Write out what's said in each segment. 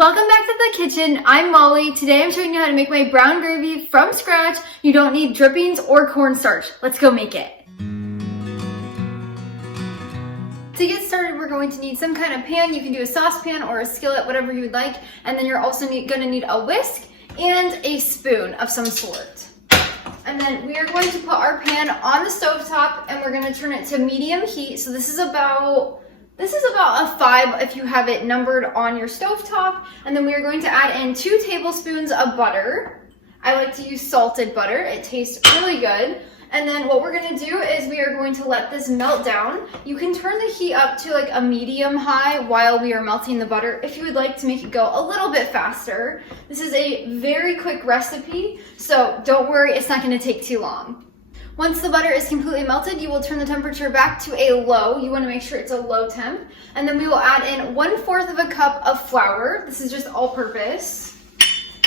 Welcome back to the kitchen. I'm Molly. Today I'm showing you how to make my brown gravy from scratch. You don't need drippings or cornstarch. Let's go make it. To get started, we're going to need some kind of pan. You can do a saucepan or a skillet, whatever you would like. And then you're also going to need a whisk and a spoon of some sort. And then we are going to put our pan on the stovetop and we're going to turn it to medium heat. So this is about a 5 if you have it numbered on your stovetop. And then we are going to add in 2 tablespoons of butter. I like to use salted butter. It tastes really good. And then what we're gonna do is we are going to let this melt down. You can turn the heat up to like a medium high while we are melting the butter if you would like to make it go a little bit faster. This is a very quick recipe, so don't worry, it's not gonna take too long. Once the butter is completely melted, you will turn the temperature back to a low. You want to make sure it's a low temp. And then we will add in 1/4 of a cup of flour. This is just all-purpose.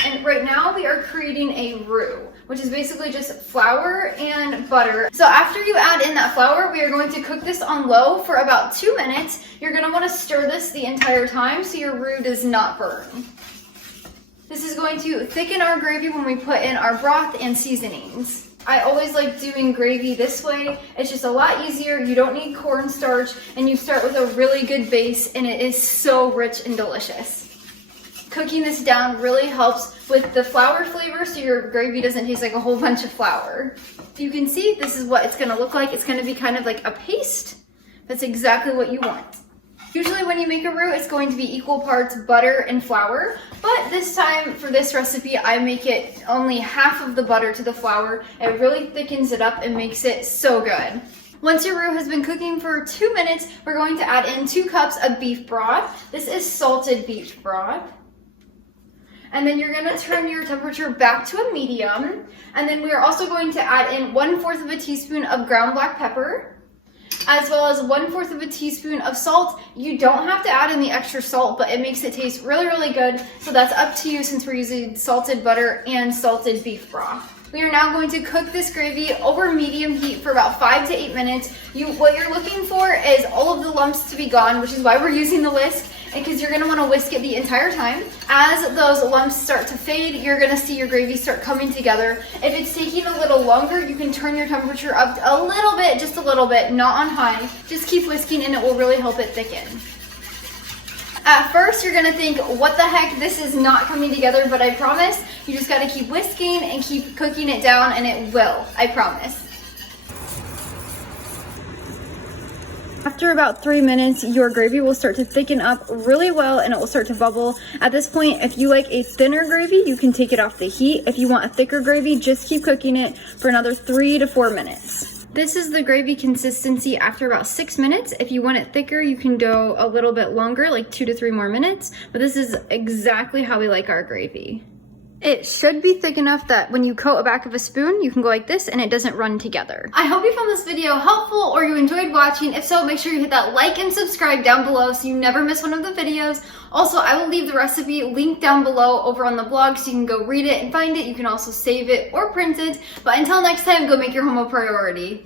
And right now we are creating a roux, which is basically just flour and butter. So after you add in that flour, we are going to cook this on low for about 2 minutes. You're going to want to stir this the entire time so your roux does not burn. This is going to thicken our gravy when we put in our broth and seasonings. I always like doing gravy this way. It's just a lot easier. You don't need cornstarch and you start with a really good base and it is so rich and delicious. Cooking this down really helps with the flour flavor so your gravy doesn't taste like a whole bunch of flour. You can see this is what it's gonna look like. It's gonna be kind of like a paste. That's exactly what you want. Usually when you make a roux, it's going to be equal parts butter and flour, but this time for this recipe, I make it only half of the butter to the flour. It really thickens it up and makes it so good. Once your roux has been cooking for 2 minutes, we're going to add in 2 cups of beef broth. This is salted beef broth. And then you're gonna turn your temperature back to a medium. And then we are also going to add in 1/4 of a teaspoon of ground black pepper, as well as 1/4 of a teaspoon of salt. You don't have to add in the extra salt, but it makes it taste really, really good. So that's up to you since we're using salted butter and salted beef broth. We are now going to cook this gravy over medium heat for about 5 to 8 minutes. What you're looking for is all of the lumps to be gone, which is why we're using the whisk, because you're gonna wanna whisk it the entire time. As those lumps start to fade, you're gonna see your gravy start coming together. If it's taking a little longer, you can turn your temperature up a little bit, just a little bit, not on high. Just keep whisking and it will really help it thicken. At first, you're gonna think, what the heck, this is not coming together, but I promise, you just gotta keep whisking and keep cooking it down and it will, I promise. After about 3 minutes, your gravy will start to thicken up really well and it will start to bubble. At this point, if you like a thinner gravy, you can take it off the heat. If you want a thicker gravy, just keep cooking it for another 3 to 4 minutes. This is the gravy consistency after about 6 minutes. If you want it thicker, you can go a little bit longer, like 2 to 3 more minutes, but this is exactly how we like our gravy. It should be thick enough that when you coat a back of a spoon, you can go like this and it doesn't run together. I hope you found this video helpful or you enjoyed watching. If so, make sure you hit that like and subscribe down below so you never miss one of the videos. Also, I will leave the recipe linked down below over on the blog so you can go read it and find it. You can also save it or print it. But until next time, go make your home a priority.